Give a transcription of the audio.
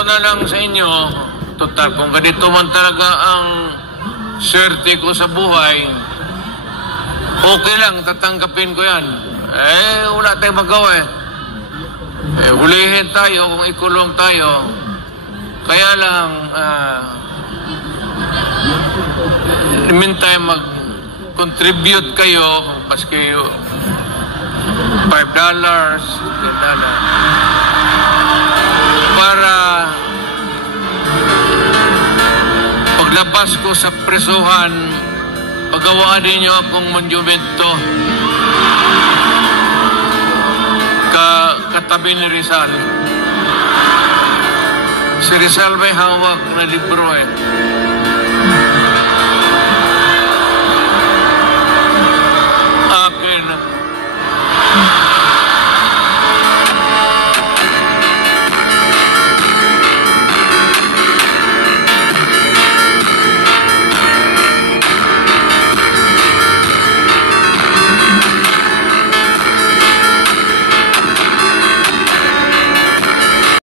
ko na lang sa inyo, total, kung ganito man talaga ang swerte ko sa buhay, okay lang, tatanggapin ko yan. Wala tayong magawa hulihin tayo kung ikulong tayo. Kaya lang, in the meantime, mag-contribute kayo, maski $5, $10, para paglabas ko sa presuhan, pagawaan ninyo akong monumento katabi ni Rizal. Si Rizal may hawak na libro